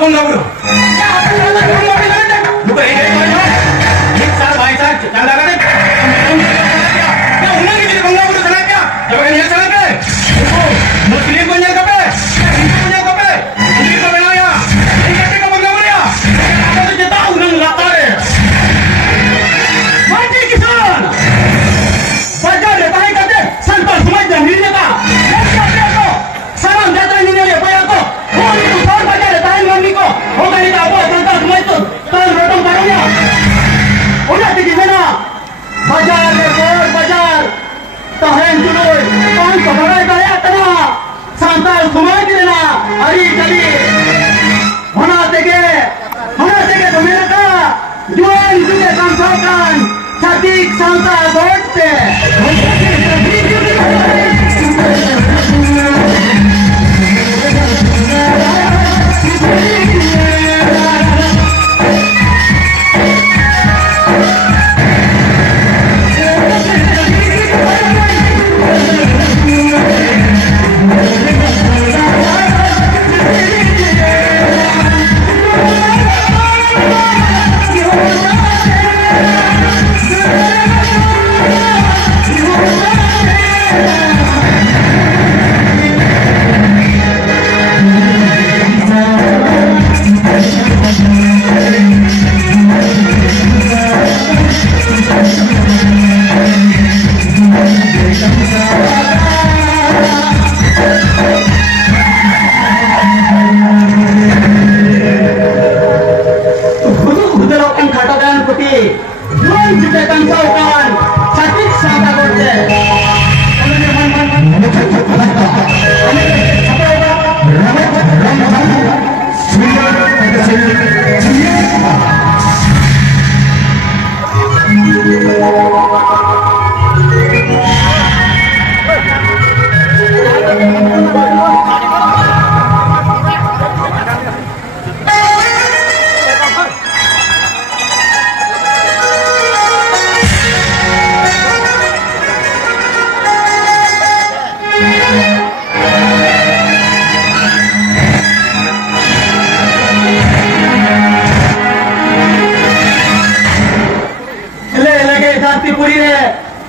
bangga bro. Lupa ini sar bhai sar chanda kare. Ya unang ini bangga bro sana kya? Coba ini sana ke? Muslim punya kape? Hindu punya kape? Hindi ko bena ya. Ini kate ka bangga bro ya. Apa tu jeta unang lata re. Mati kisan. Bajar re tahi kate santal samaj da nirne ka. Salam jata ini ne paya ko. Koi tu sar bajar re tahi mani ko. Hoga ni ta bo santal samaj to tan rotong karunya. Udah tinggi mana? Bajar re bor bajar. Tahan dulu. Kau sebagai kaya tanah. Santal samaj ni na. Hari kali. Mana tege tu mereka. Jual juga kamsakan. Sadik santal borte.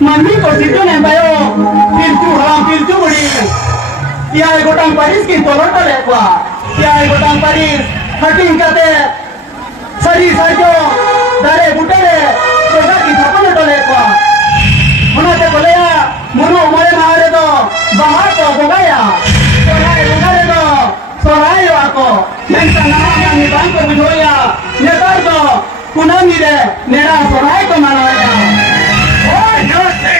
Mami ko situ nembayo, pilcu budi. Tiai gotang Paris kin tolong lekwa. Tiai gotang Paris hakim kate sari sarjo dare butare soga ki thapon lekwa. Mana te bolaya munu umare mahare do baha ko bogaya. Sorai bogare do sorai ako. Nenta nama yang ni bangko bujoya. Netar do kunami de nera sorai ko manaya. Oh, no, sir.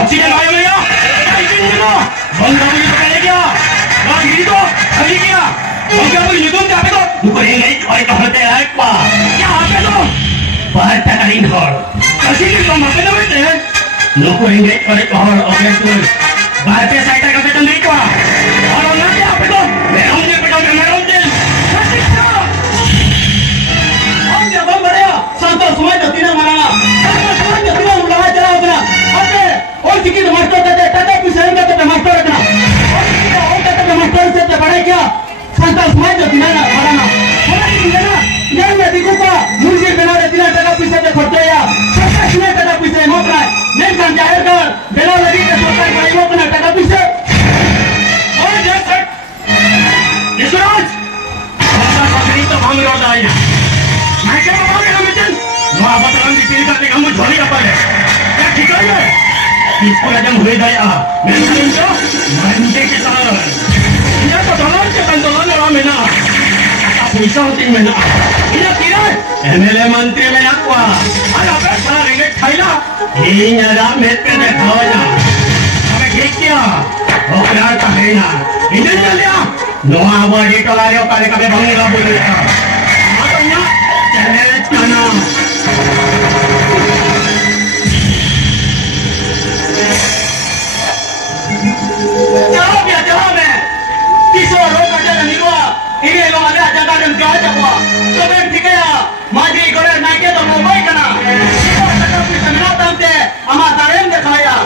Oxygen आया भैया Wah, apa terang dipilih kata kamu jual apa ya? Ya kita ya. Kita yang boleh daya. Nanti itu mandi kita. Ya kau tolong kita tolong orang mana? Apa bisa ting mana? Ini kira. MLA menteri mana kuah? Ada apa? Salah ringgit Thailand. Ini ada mereka nak kawanya. Apa kira? Oh benar tak hina. Ini dia. Noah bagi kalau dia kali kami bangun kamu dia. Makanya jangan tanam. Jawab ya jawab eh. Kisah orang kerja dan luar. Ini orang ada jaga dan kerja kuah. Sebab tiga ya. Maju ikut naik itu mobile kena. Kita tak bisa menatang te. Amat tarem te kaya.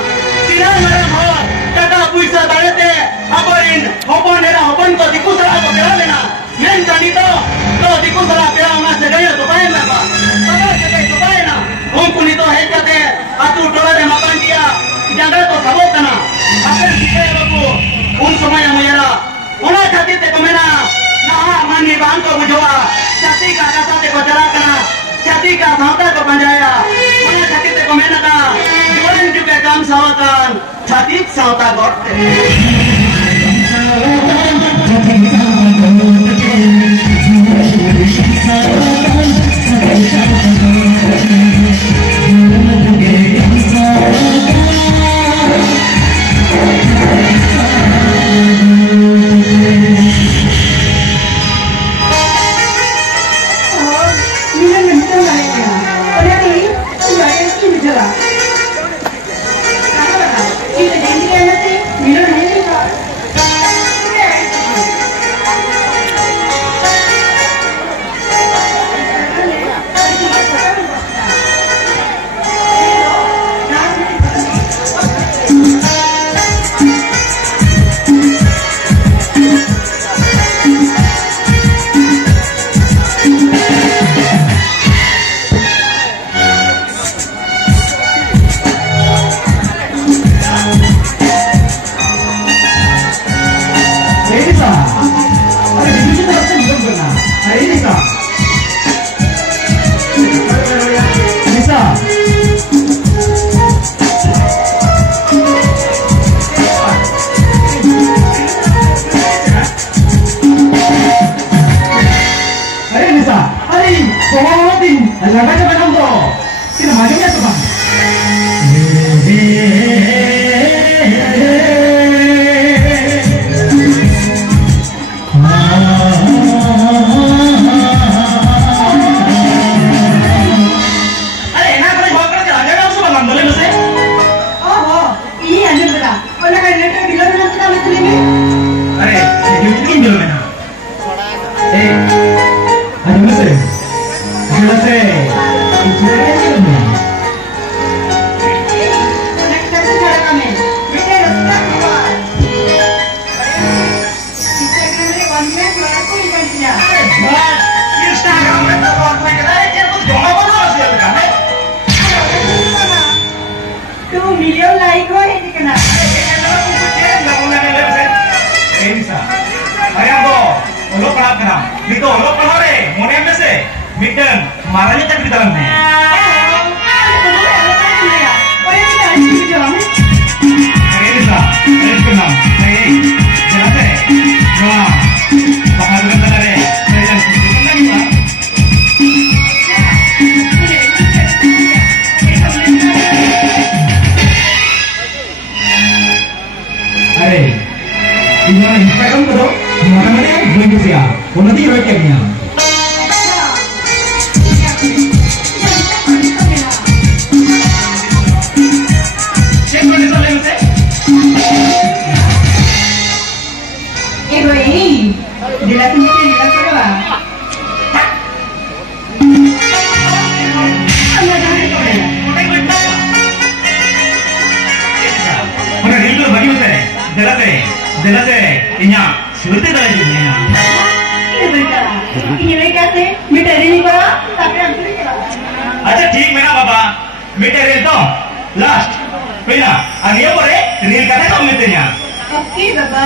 Tidak merem hal. Tak bisa tarete. Apain. Hopan era hopan tu dikus salah tu berapa lena. Men tadi tu. Tu dikus salah berapa mas segaya tu pahen lah. Salah segaya tu pahen lah. Umpun itu hebat te. Atu dolar yang makan dia. Jaga tu sabuk kena. Akan kita babu. Semua yang muyara. Olah hati te komena. Nah mani bangko bujua. Jati ka kata te kocara kena. Jati ka sauta ko panjaya. Olah hati te komena ka. Jualan juga kam sawatan. Jati sauta gorte. अच्छा ठीक मेरा बाबा बेटे rail तो last पहिला आणि ये बरे rail का काम में तेरिया okay Baba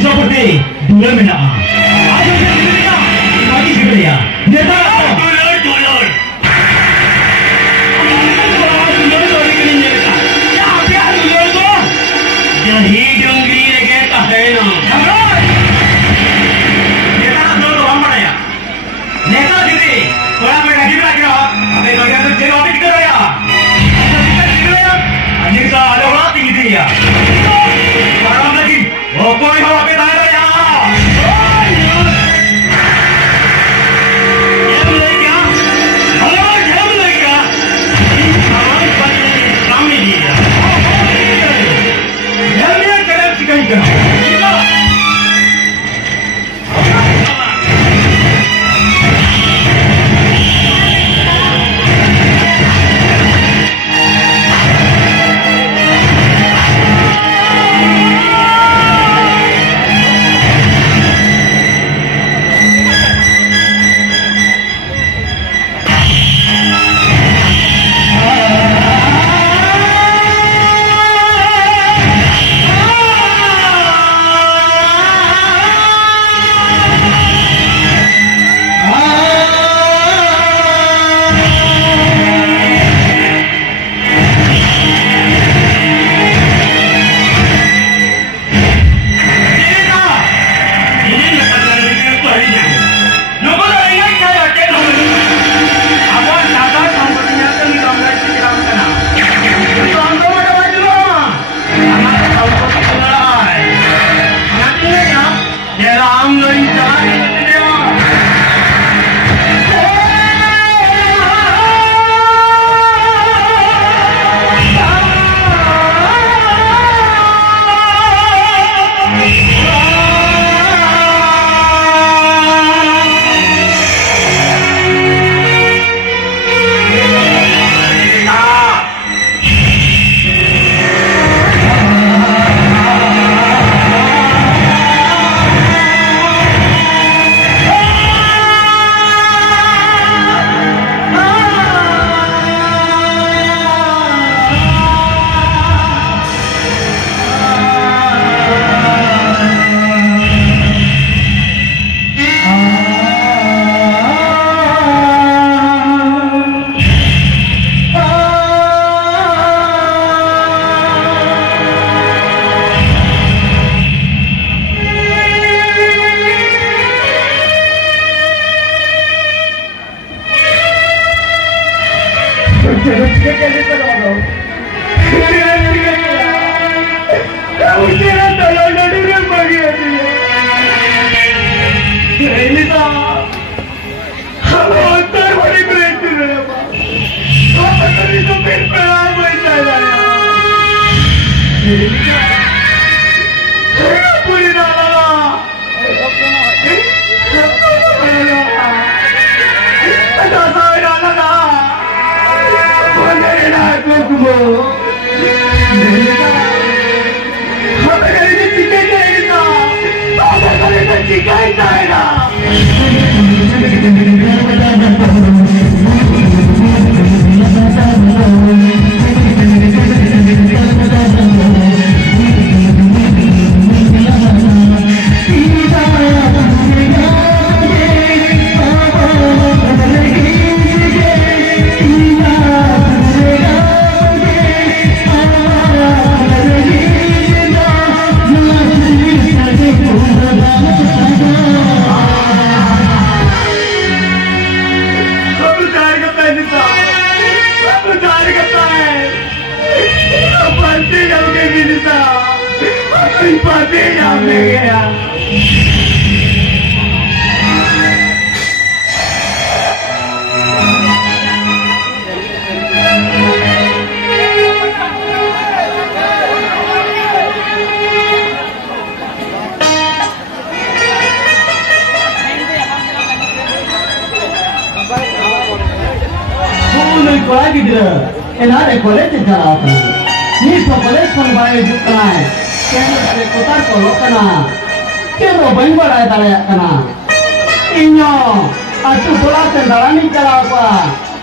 seperti dua mena. Ayo kita bagi segera. Dia tak dulur. Dulur ini ni kita. Ya, biar dulur tu. Jadi hidung gini kita hena. Dia tak dulur tu apa ya? Neta jadi. Orang mereka gimana kira? Apa yang mereka tu jadi apa kita ya? Kita jadi ya. Anjing sah ada orang tinggi dia. Orang lagi. Oh, kau ini apa kita ada ya?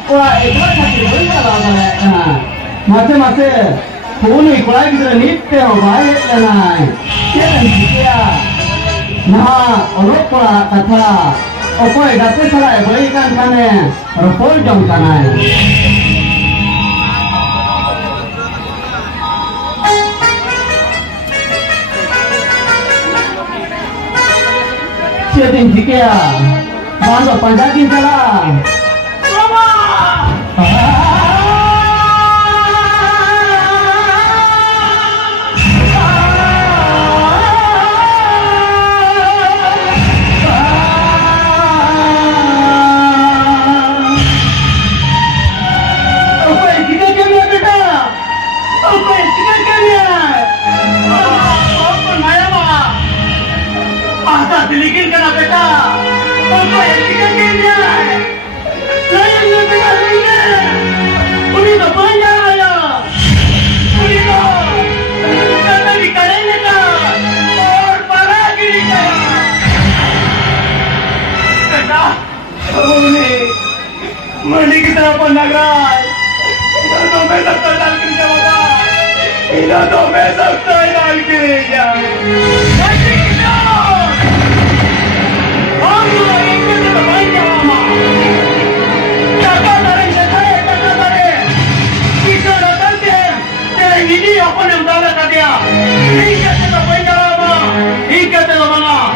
wah itu sakit banget lah mase phone ikut kita nitte ho baik lah kita dia nah orang pula kata apa yang dapat salah baik kan kane repol jam kanai Siapa dia? Bangga panjangin salah. Mama. Apa yang kita kena beta? Apa yang kita kena? Apa naya mah? Asa dilikin kena beta. Apa yang kita kena? Saya ni beta ini. Uni tu banyak ya. Uni tu. Kata di karen ka. Or para giri ka. Beta. Uni. Mani kita apa nagrai? Ina tu beta total kerja bapa. Ina tu beta total kerja. Ini apa yang salah saja? Ini kata apa yang salah? Ini kata apa?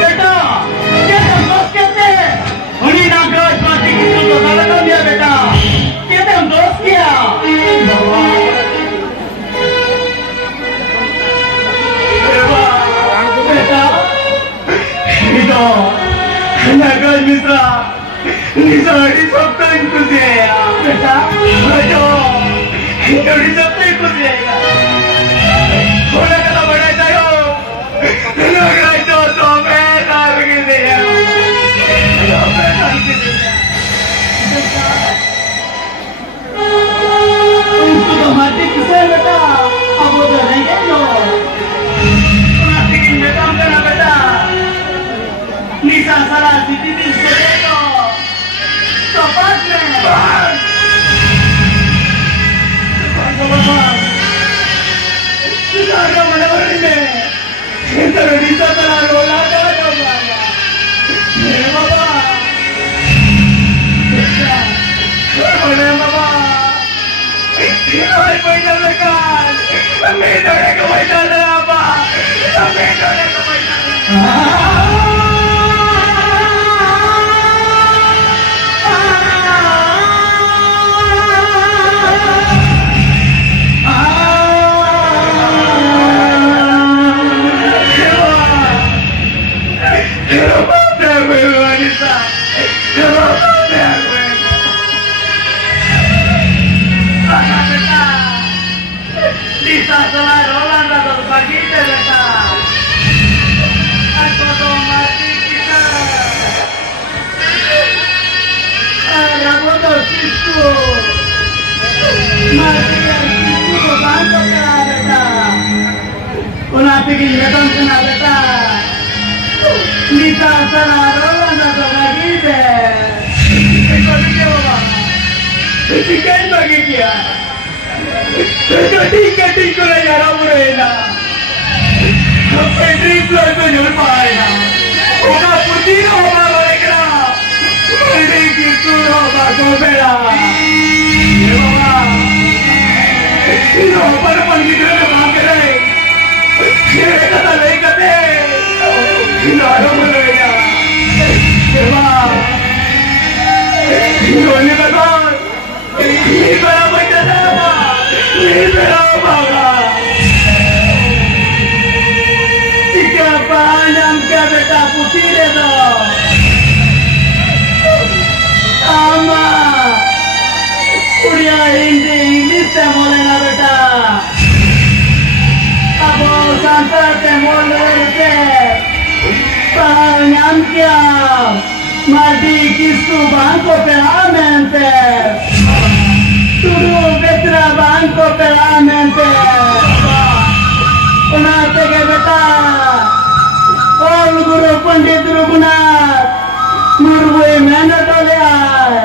Beta, kita dos kete. Ini nak guys plastik itu tu salah kan dia beta. Kita dos kia. Beta, itu nak guys mitra. Ini sorry something tu dia. Beta, aduh. Ini something tu dia. Orang kata benda saya, orang kata tu benda begini ya. Benda begini. Untuk tu mati kita beta, apa tu lagi jo? Mati kita kena beta. Nisa salah siti sereto. Cepat ni. Kita akan mana ini? Kita bisa terlalu lama juga. Ni bapa. Mana bapa? Ini banyak lekan. Mereka mereka banyak apa? Mereka mereka banyak. Bisa salah rolan atau pagi beta. Aku tu mati kita. Aku tu situ. Mati yang situ bangkok kena beta. Una pergi datang kena beta. Bisa salah rolan atau pagi beta. Kau dia apa? Sekian bagi dia. Ketika kau yang ramai Pedri plus tu jual pahala. Orang putih orang mereka. Pedri kisu orang kau bela. Bapa. Ini apa yang kita nak makan? Ini kata lagi kata. Ini orang mereka. Bapa. Ini kata. Ini berapa jasa apa? Ini berapa? Panjang ke beta putih itu, ama, kuliah English temole na beta, abo santar temole itu, panjang kia, mati kisu bangko pelamente, turu betra bangko pelamente, unate ke beta. All Guru Pandit Raghunath Murmui Mehnat wale aay.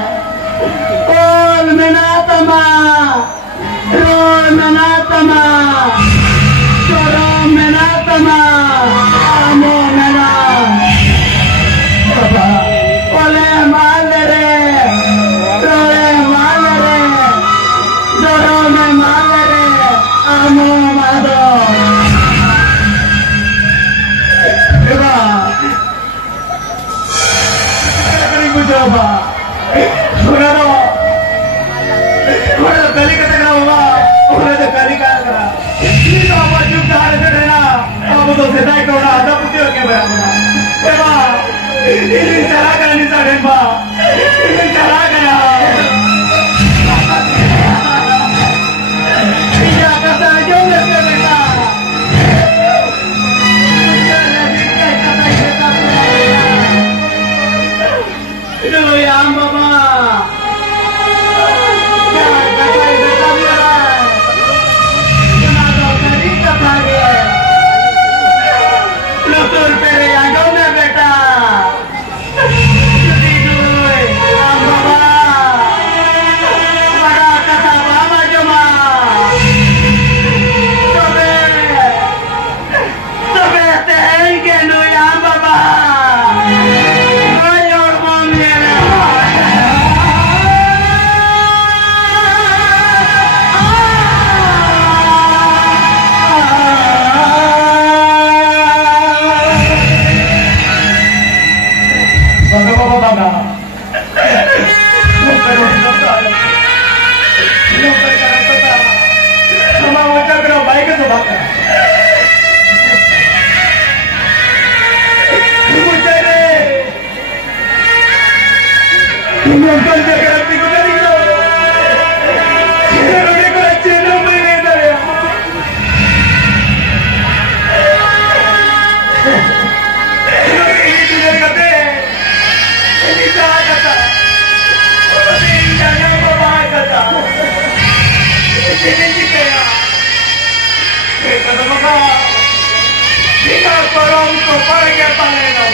Kita tolong supaya pangeran.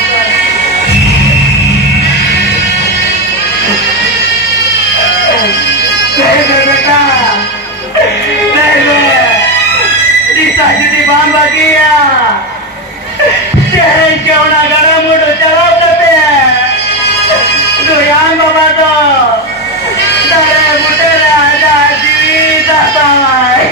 Dede beta, dede, bisa jadi bahan bagia. Dede kau nak garam muda cakap tapi, doyan bapa tu, dede muda ada jiwi tak samai.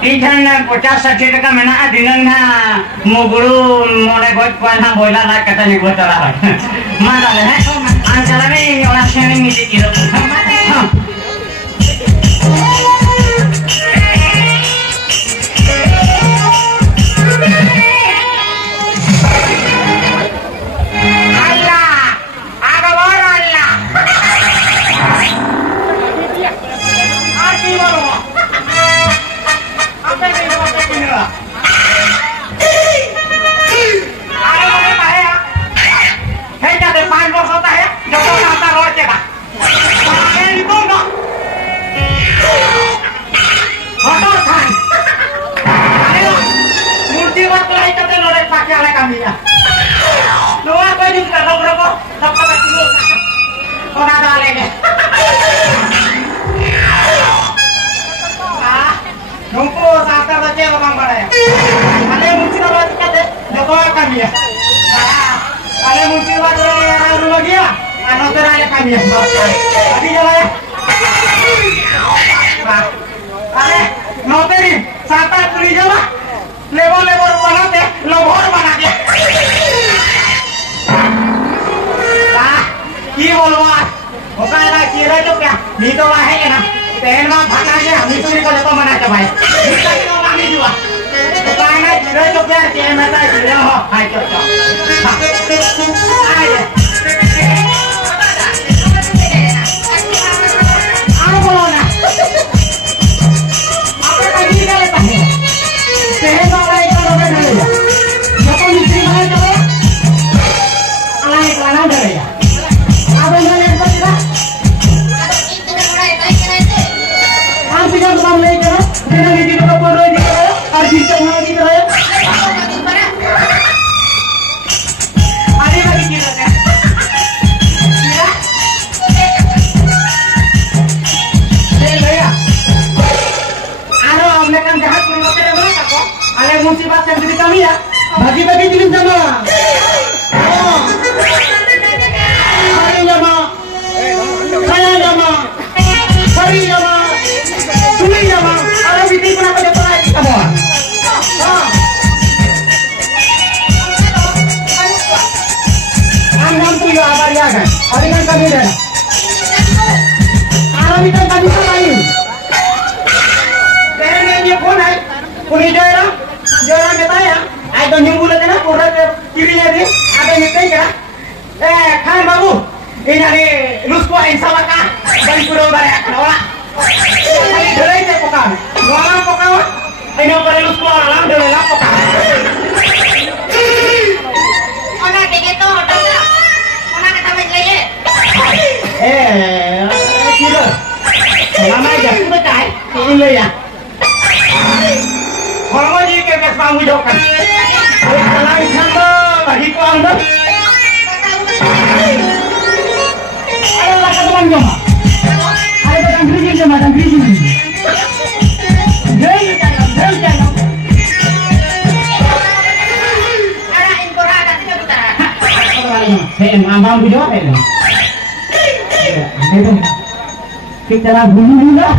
Ikan 50-60 taka mena dinang na muguru mulai buat kuana boiler lah kata ni buat lah. Mana leh? Antara ni orang sini mesti kira. Kita lah bunyi lah.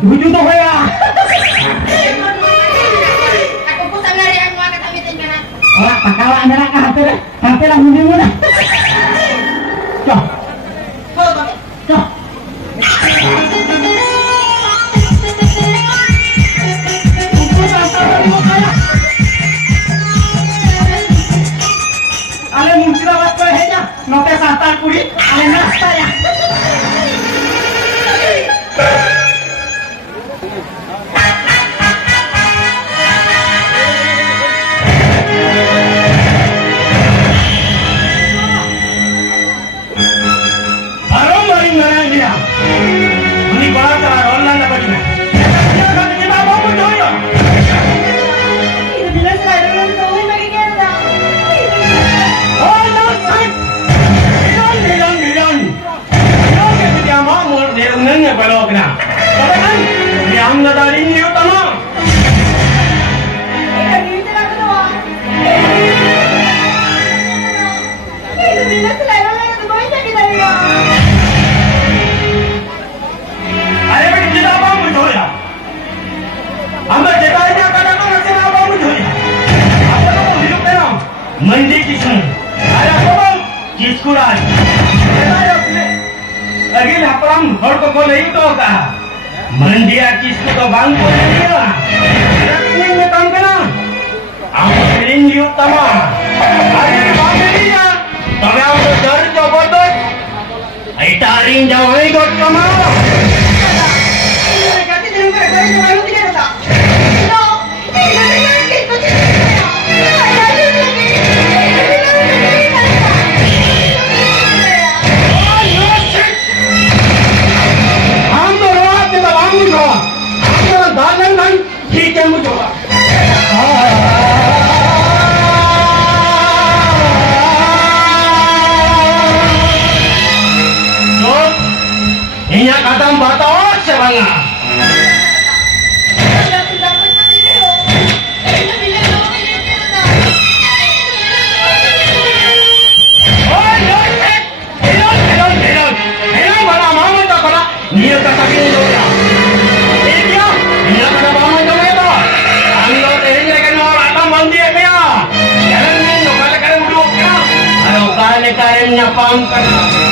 Buju tu kaya. Aku pun tak lari aku akan ambil tenjana. Oh, pakawa anda nak hampir lah bunyi mana? Cok. Cok. Ale mungkin awak kau hanya nope santai kulit, ale nasta ya. मंडी किशन अरे कौन किसकुराज अगिल हपराम हर को नहीं तो का मंडिया किसको तो बांग को दिया रखने में काम करना आप ट्रेन लियो तमा अरे बात नहीं है तमे आप तो डर जबरदस्त ऐटारिन जावे गोट तमा ठीक है मुझे तो यहाँ कदम बताओ सेवंगा karena paham karena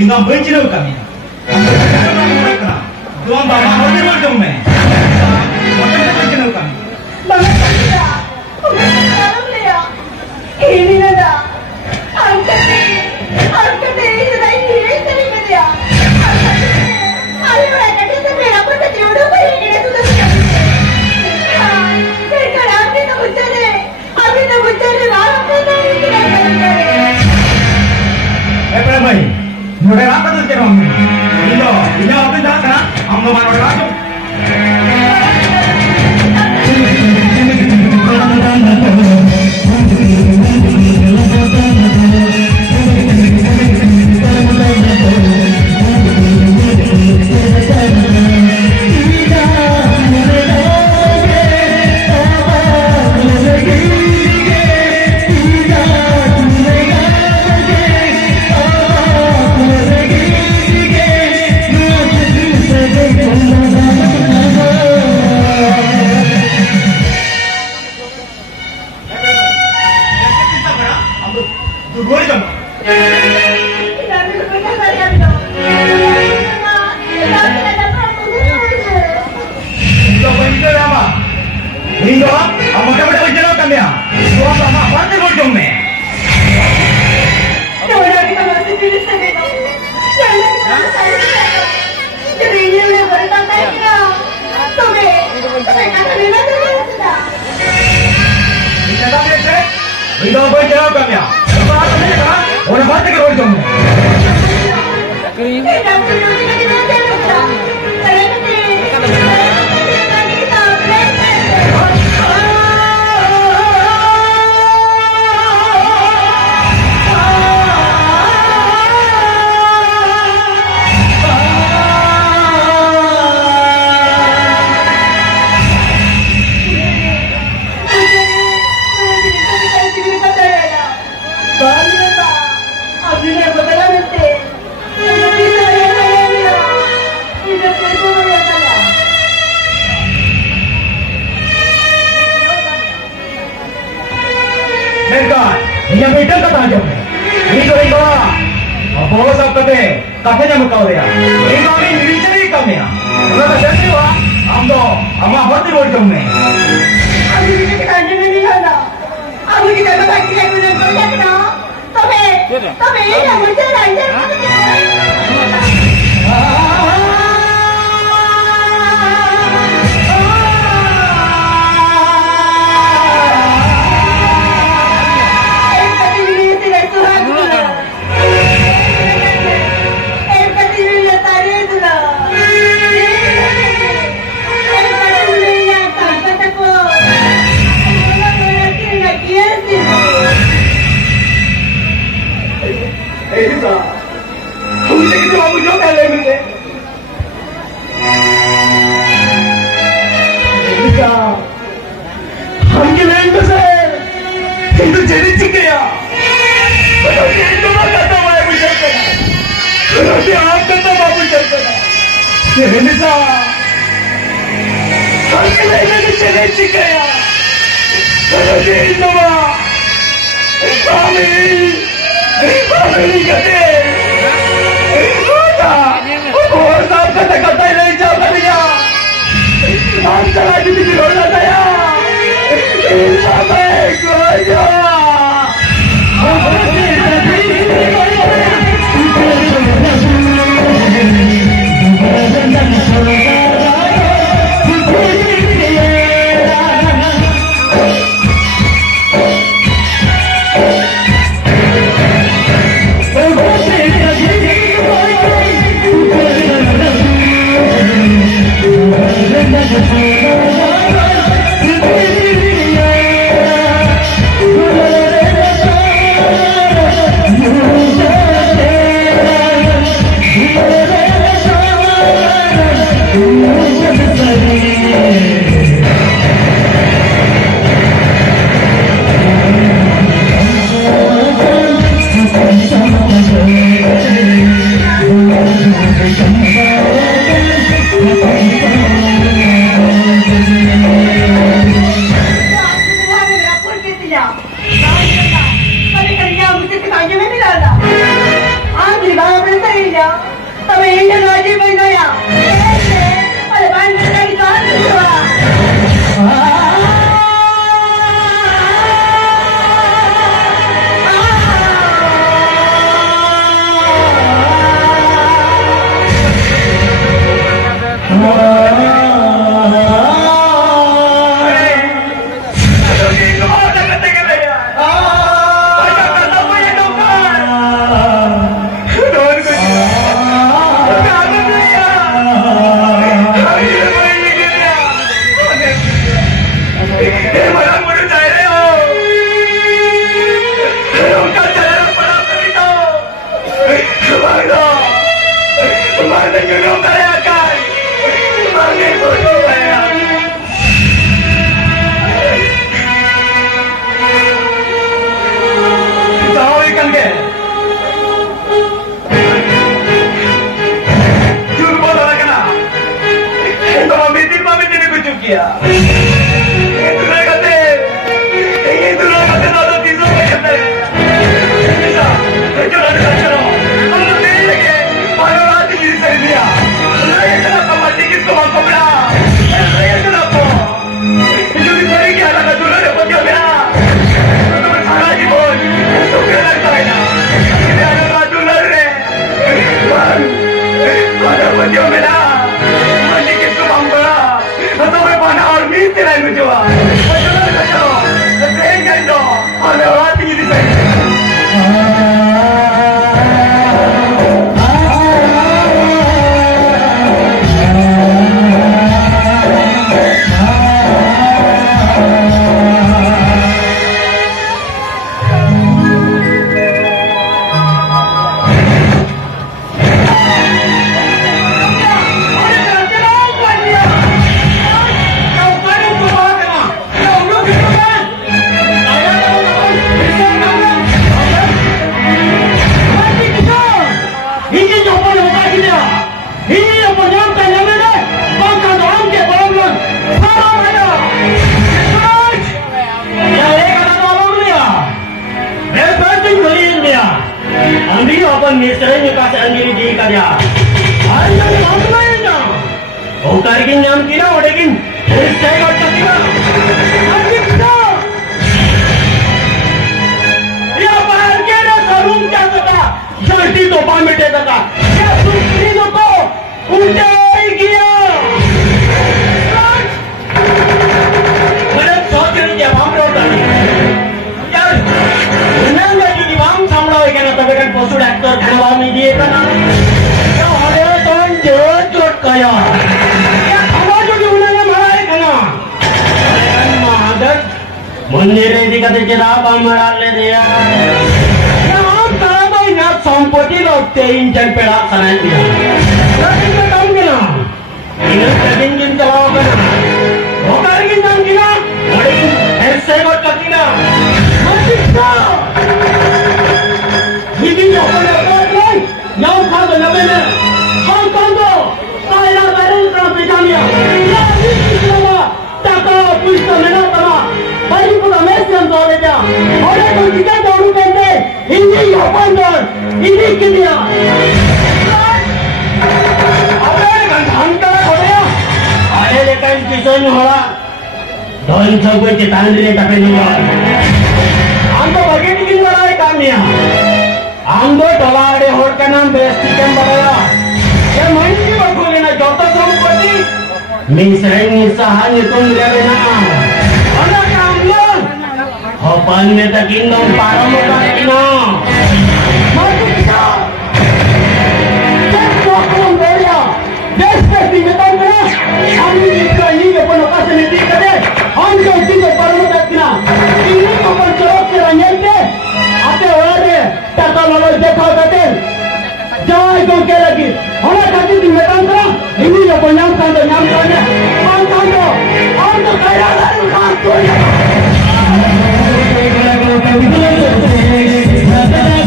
Indah benci lo kami. Tuan bapa hotel lo jom me. Hotel lo benci lo kami. Bangat tidak. Kalau dia ini nada. Angkat ini sudah ini sering dia. Hari mereka itu sebenarnya apa saja udah ini sudah sudah. Sekarang kita mencari malam kita ini kita. Pernah bayi. Mudah apa tu sekarang? Ini apa dah kan? Amno mana orang tu? Tapi ini lagi benda ya. Ada banyak dari tuan tua. Thank you.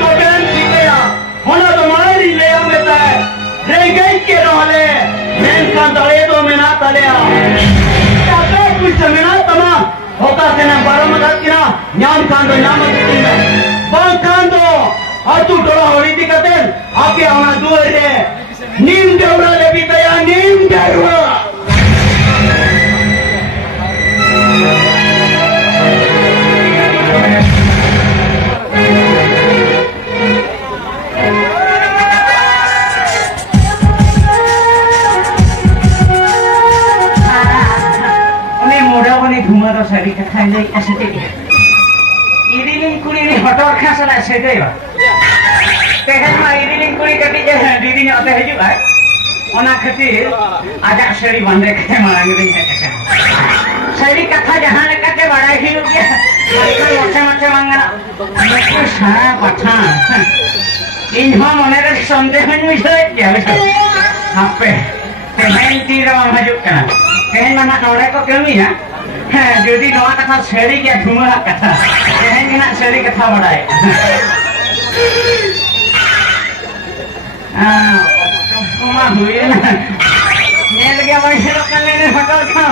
तो बहन ठीक है होना तुम्हारी ले में है रे गई के रोले मैं का तले तो मैं ना तले क्या तो कुछ में ना तमा होता से ना बारो मत किना न्याम कांदो न्याम किना बाल कांदो और तू डोला होली दिखते आपके आना दूर रे नीम देवरा ले भी तया नीम देवरा Gumaro sari kathai asete idiling kuri ni hotor khasana asete ba tehan ma idiling kuri kati je didi ni ote hiju ai ona khatir ajak sari bande ke marang ring he sari katha jahan lekate badai hiu ge mache mache mangana mekku sa pathan inho monere sondeh ni se ya hape tehan tira maju kana tehan mana nore ko kami ya jadi doa kata seri क्या घुमा कथा कहेंगे ना seri कथा बढ़ाए घुमा हुए ना ये लगे भाई लोग कर लेने होटल का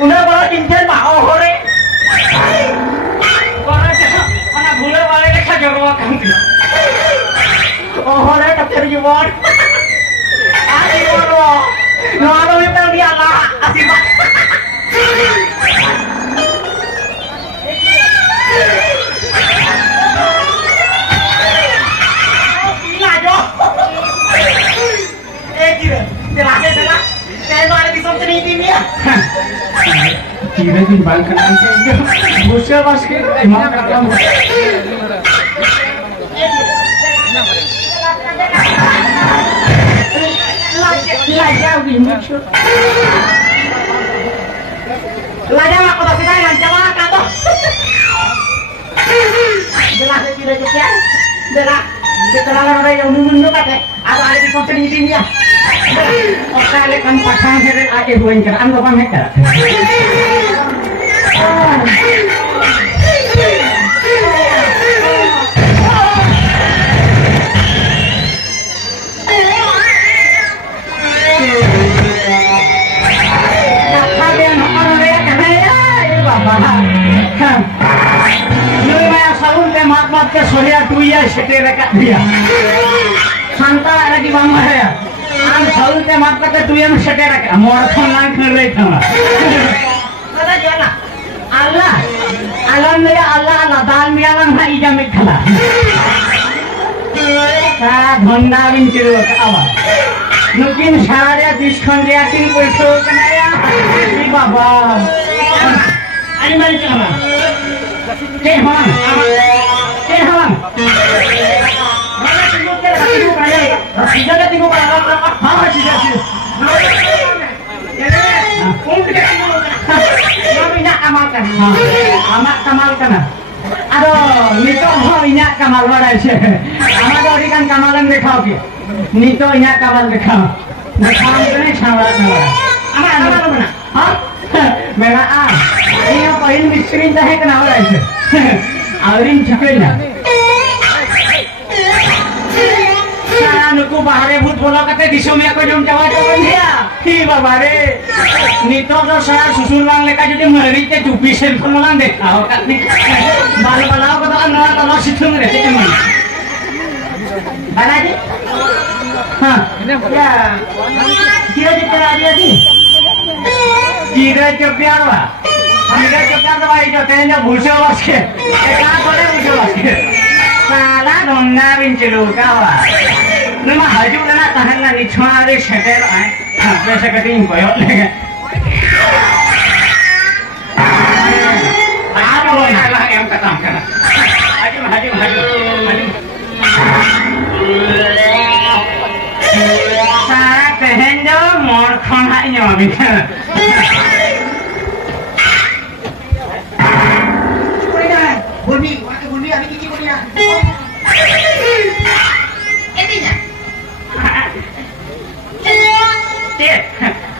udah bawa cincin mau hore orang cakap anak gula balik ke Jawa kan oh hore kapter jebon asyik boro no itu dia lah asyik gila jo kira jelasnya saya mau ada di sini timnya kira din bang kanan saja bosnya basket emang kalam laja bimucu laja aku tak kita yang coba kato jelasnya tidak juga jelas setelah orang yang menunduk kata ada di sini timnya oke lekan pasang seret ake buan keraan apa mereka mat ke soria tuya sete rekat dia santa lagi mama ya am saul te mat ke tuya me sete rekat mor thon lang khar rei thama kata jana Allah alam meya Allah nadal meya lang ha ija me khala sa dhonna bin chiru ka awa nukin sare diskon dia tin poitho kana ya ni baba ani mari kama ke hang Hang. Mana tunggu ke tunggu kaya. Sida ke tunggu kaya. Ha sida sida. Untuk ke tunggu. Kami nak amalkan. Amak kamalkan. Aduh, nito ho inak kamal barai che. Amak ori kan kamalan dekhao ki. Nito inak kamal dekhao. Dekhao ni chawat na. Amak amak mana? Ha? Mera a. Ini apa ini miskin dah kena barai che. Aurin chakenya. Nuku bahare भूत बोला कते दिशो में को जम जावा तो बंधिया ही बाबा रे नीतो तो सारा सुसुर वांग लेका जदि मरी ते चुपी से फोन वाला देखाओ कतनी बाल बनाओ को तो अन्ना तो न सिथुम रे ते मन बना जी हां या जीरो जी तेरा दिया जी जीरो के प्यार वा जीरो के प्यार दवाई जो तेने भूसो वासके का बोले भूसो वासके साला धोंगा बिंचलू का वा नमा हजू ना tahan na ni chware shetel ai पैसे कटिंग कोयो लेके आज वो ना em खत्म करना हजू Sa tehen do mor khon hai nyo bina. Bunyi, ada gigi bunyi. Intinya.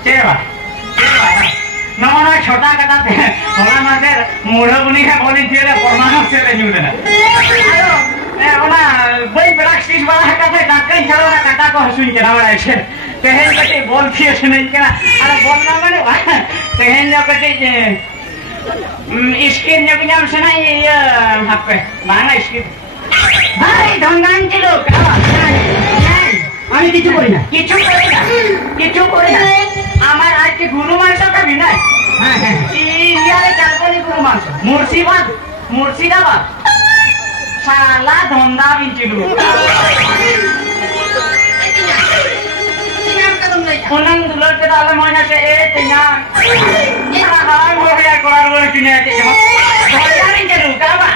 Cewa. Nomor छोटा कटा थे होला माते मोड़ बुनी है बोली चेले परमाणु से ले न्यू देना आयो ए ओना बई प्रैक्टिस वाला है कथे काकई चलो ना काटा को हसुई के नावड़ा छे तेहन कटे बॉल फिए छे नहीं केना अरे बॉल ना माने तेहन न कटे स्किन ने बिना से ना ये हापे माना स्किन भाई ढंगान चिलो का আমি কিছু করি না কিছু করি না আমার আজকে গুরু মাংস খাবি না হ্যাঁ হ্যাঁ ইয়ারে কালপনি গুরু মাংস মুর্শিদাবাদ শালা ধন্দা বিচিলু Unang dulur kita alam mana saya tinggal. Alam mau ya keluar luar dunia aja cuma. Saya ini jadi luka pak.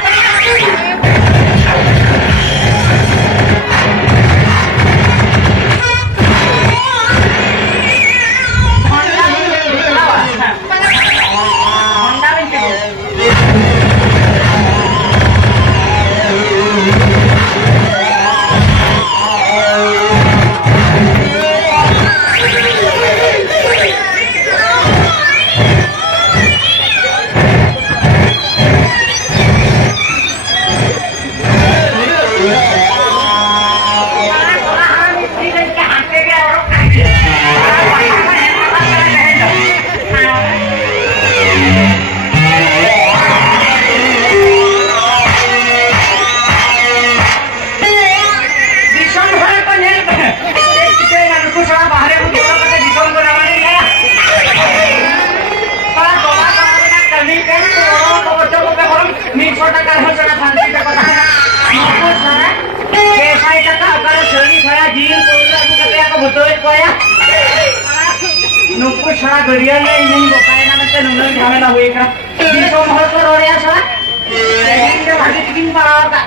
Nuku salah gerian ini bukannya nanti nunggu jangan tahu ikra. Di somhor kororiya salah. Ini lagi bikin parah.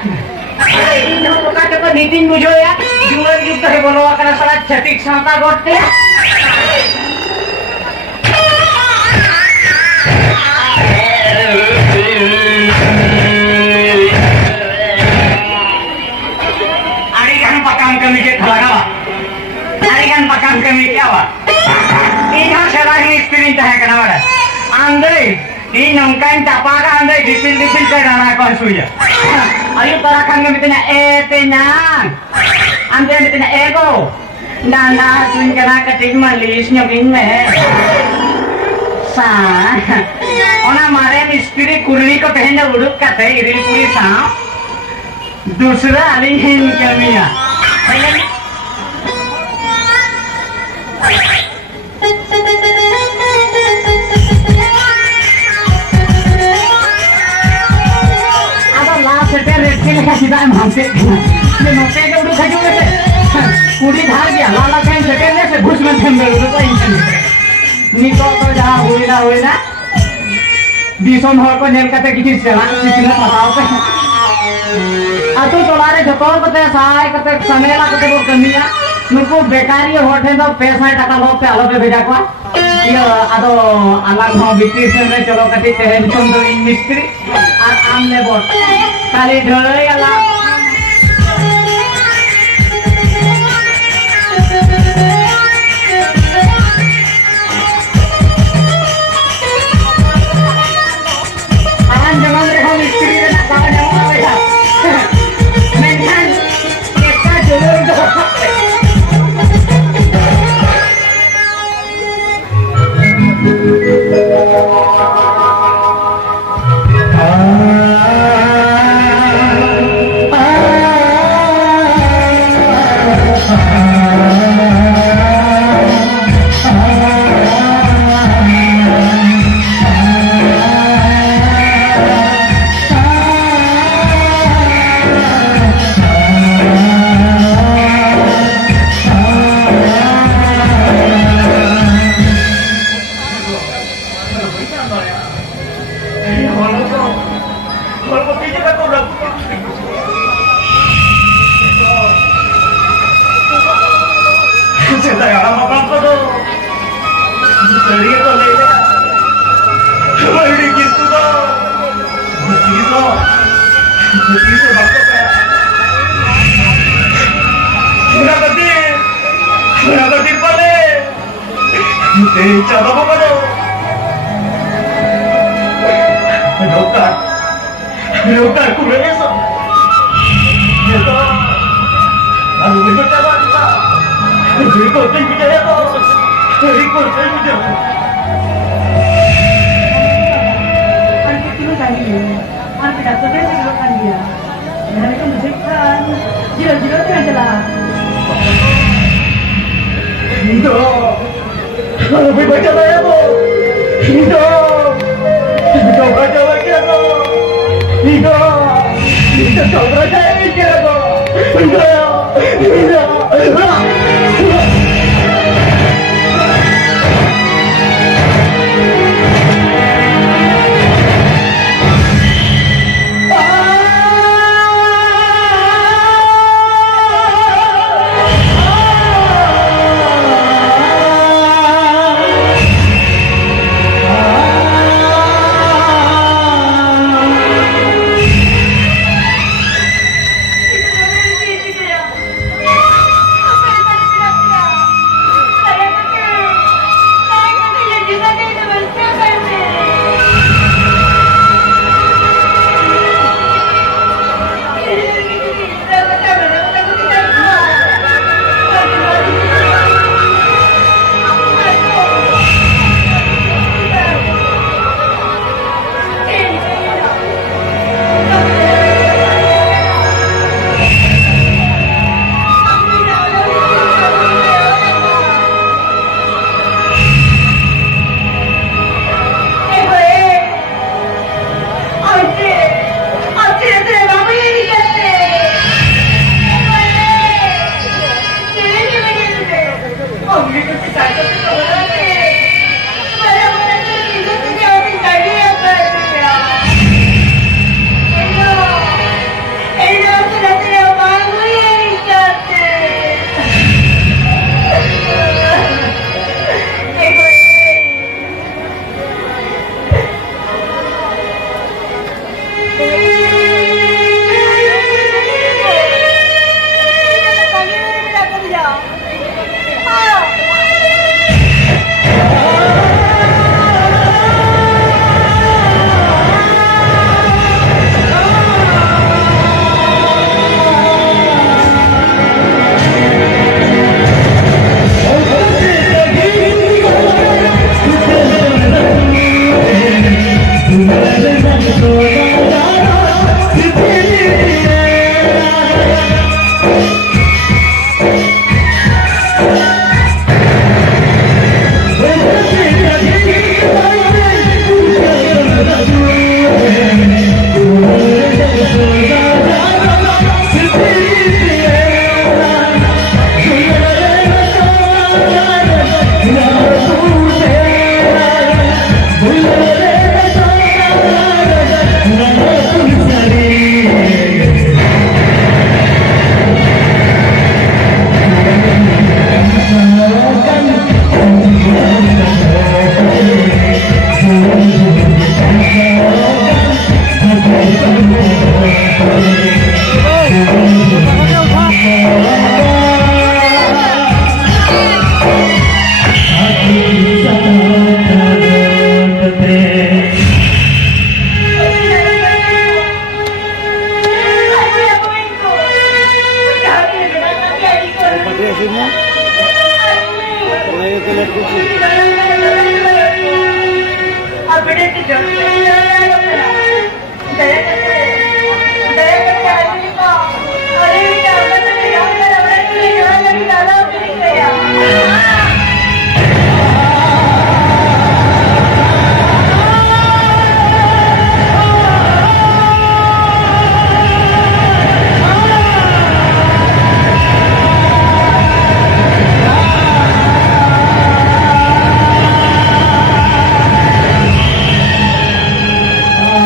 Ini bukan cepat nitin bujo ya. Jual juga heboloa karena salah cetik sangka gote. Ari kan pakam kami ke thalaga. Ari kan pakam kami ke apa? Ini salah istri dah kenapa? Andre, ini nongkain tapaga Andre dipil ke dana konsuya. Ayo tarakan kami tanya tenang. Andre kami tanya ego. Nana tuin kena ketik malis nyokin me. Sah, ona मारे मिस्त्री कुर्ली को पहनने उड़ुक करते इधर पूरी सांप. दूसरा आली है क्या मिया? सीधा हमसे ये नोटे के उड़ू खजू में से पूरी धार गया लाला कहीं सेकंड से घुस में थम गए तो इंजन निको तो जहां हुई ना बीसों हर को नेल करते किसी से किसी ने बताओ पे अतु तोलारे जतोर करते सहाय करते समेला करते वो कमिया नुको बेकारी होठे तो पैसा टका लोग पे अलग पे भेजा को ये आदो अलग हो बिक्री से में चलो कटी टेंशन तो इन मिस्त्री और आमले बोट काली ढोले अला आन जमाने में हम मिस्त्री के ना काम नहीं हो रहा मैं जान कितना जोर दो itu maksudnya. Kenapa balik? Coba apa dong? Dokter, kurang esok. Itu, aku berbicara apa? Berikut bicara apa? Berikut bicara. Aku dulu tadi, aku datang dari dulu kan dia. Dan itu menunjukkan jilo-jilo itu adalah. Itu, kalau berbicara apa? Itu, berbicara apa? Itu kau berjaya kira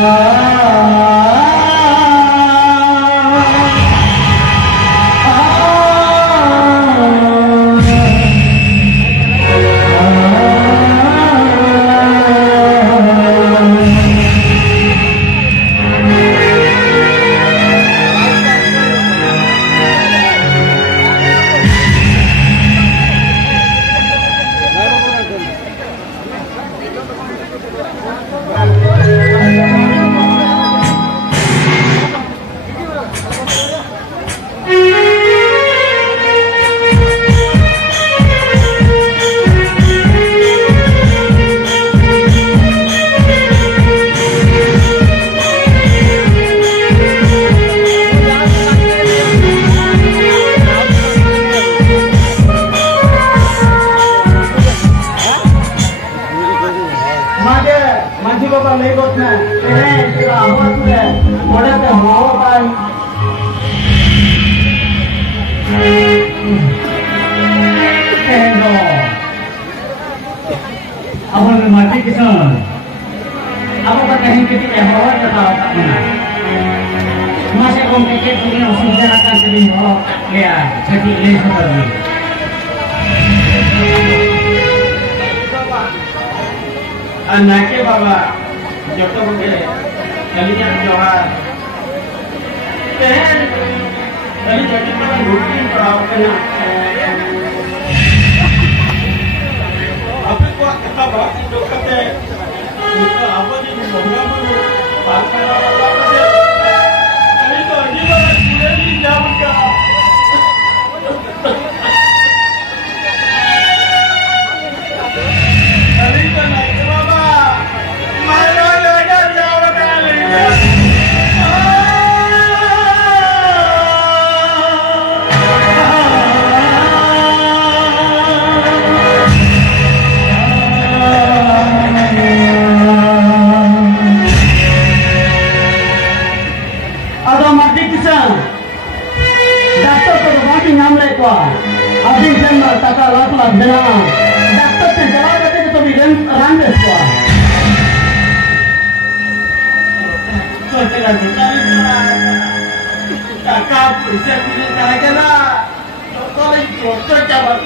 Ah Baba legot na. Sila ako tuh. Wala ta hawa kan. Tengok. Apa mati kisan? Apa kata yang kita hawa kata tak mana? Masih kompetitif punya usaha akan sedih hawa ya. Jadi ini seperti. Anaknya Baba joto begini. Kalinya Johan. Kali jadi orang rutin perawat kena. Apa kuat kata bawa hidup kata. Kita apa ni semua dulu. Pasal apa dia? Kali tu dia sudah dijam ke. Kali tu naik Baba. Mana ada jauh kali. Abis jember taka lakulah benar. Dokter terjawab kata itu bidan randes kuah. Soalnya bukan itu taka bisa pilih cara lah. Kalau itu terjawab.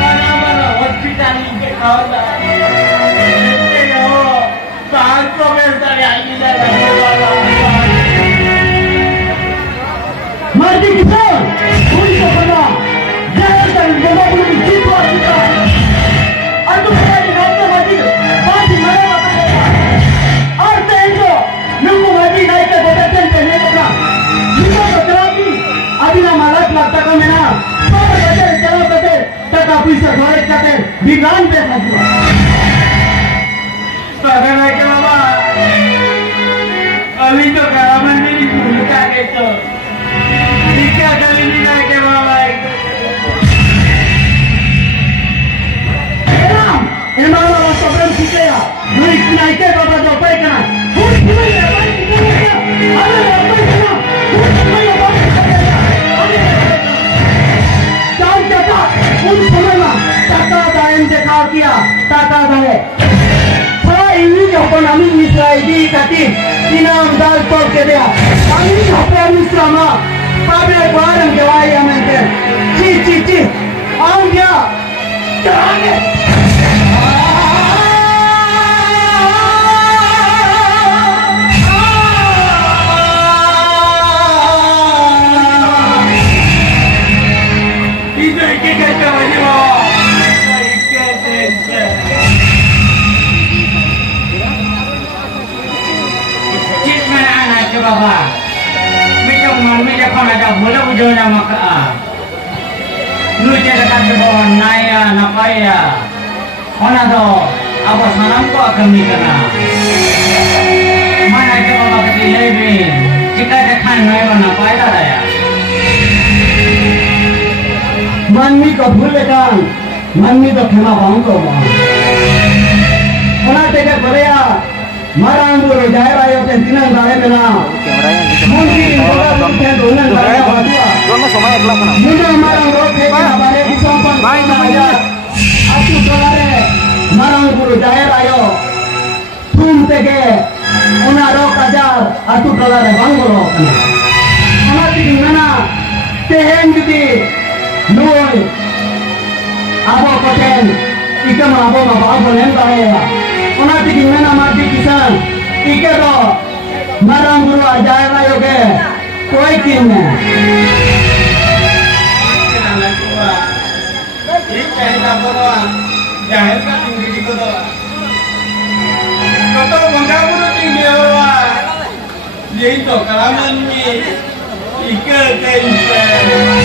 Mana hospital ini kau dah. Itu tak komentar yang ini dah. Mati kita. Untuk mana? Jangan terjebak dalam situasi kita. Aku berani nak mati. Mati mana mati? Arti itu, nunggu mati naik ke botol jenis apa? Kita berteraki. Adina malak lakta kau mana? Kau berkata kalau kata tak apa bisa boleh kata bigan bersatu. Pada naik ke bawah. Alih tu karaman ini buka gitu. Tiga kali ini naik ke bawah itu. Ini malah problem kita ya. Naik ke bawah sampai kena. Hujan ya, ada apa kena? Hujan ya, ada. Jangan cepat. Hujan mana? Tata dalam dekau kia. Tata dalam. Saya ini apa nama Israel di katin. Tinam dal top ke dia. Kami apa Islam? Apa barang jawai amente. Ci. Aum dia. Jangan. Baba, macam mana macam ada bola ujung nama kah? Lu jadi kata bawa naya napaya, mana tu? Apa sanam ko akan dikena? Mana ke baba kecil lebih? Jika dekan naya napaya dah ya. Mani ko bhulekan, mani to kena bangko bang. Mana tega berea? Marang dulu daerah yang tentunya daerah mana? Mungkin kita bukan dolan daerah berdua. Mungkin marang road kita balik di Sampang. Aja, aku kelare marang dulu daerah yo. Tum tege, una road ajar, aku kelare banggolo. Anak tinggi mana? Tehen jadi, nuoi, abo koten, ikan abo mabang bolen daerah. Ona tinggi mana mati kisan, ikan do, marang guru ajar ayo ke, koi kinnya. Kenapa gua? Ikan tak bawa, jangan kan tinggi gitu doa. Kau bangga guru tinggi doa, dia itu kalaman ni, ikan ke ikan.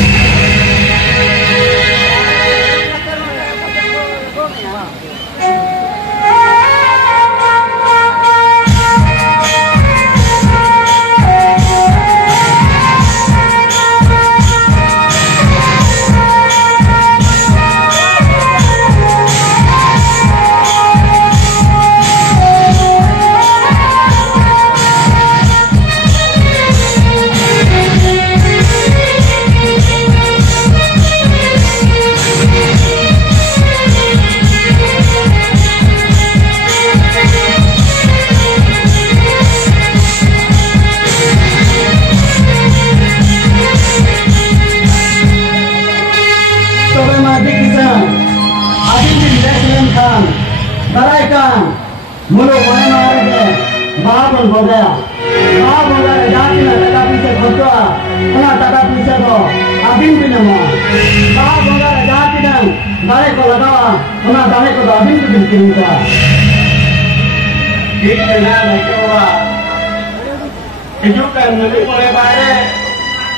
mati kita abin din kan darai kan mulo mana nore babon boga jadi na taka pisa khotwa ona taka pisa do abin din ma babon jadi na dare ko lagawa ona dare ko abin din kinta ikna na kewa hidup kan nuri mulai bare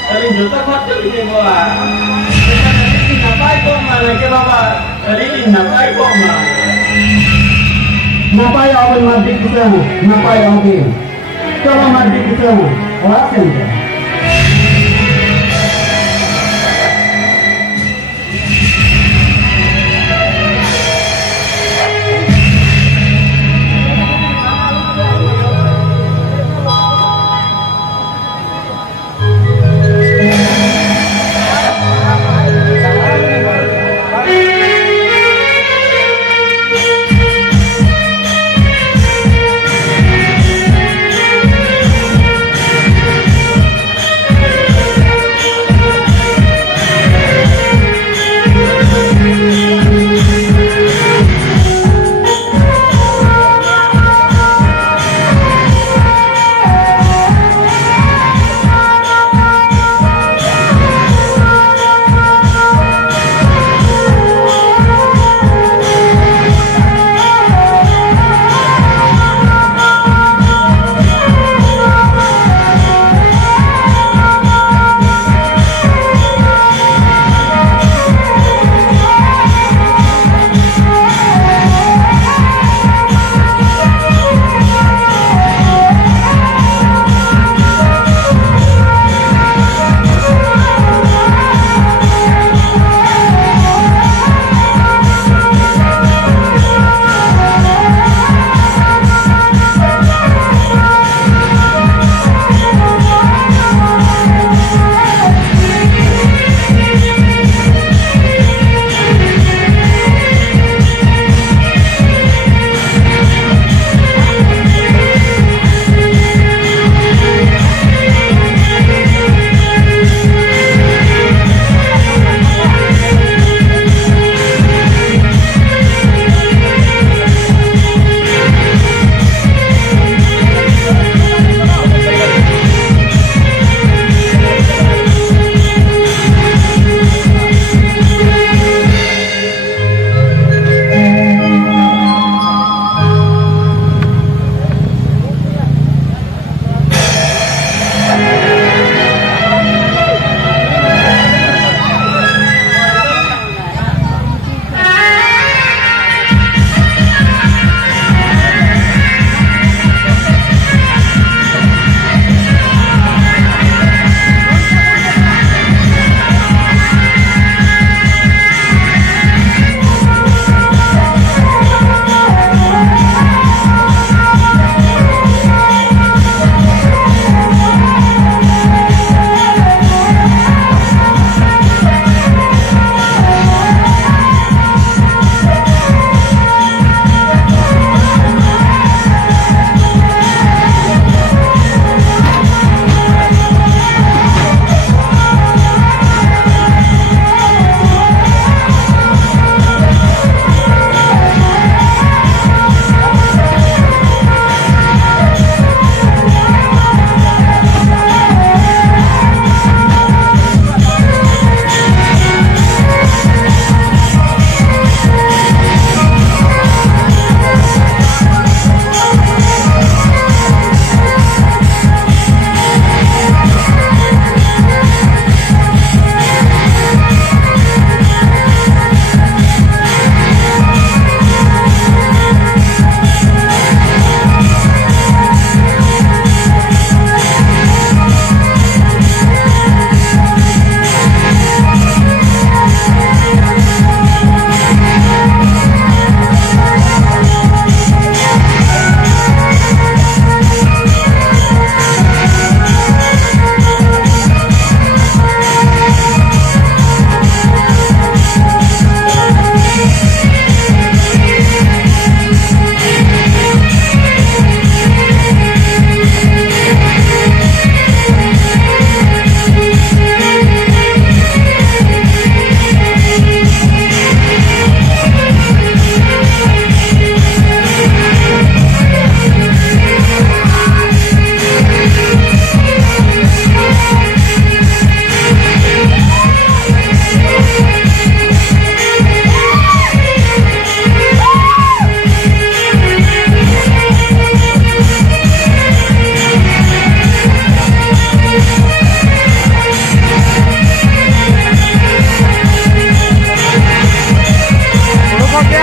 tapi juta khotwa ni bola napai ko mana ke baba tadi napai ko mana napai awal mati kita napai awal kalau mati kita orang senja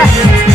Bye.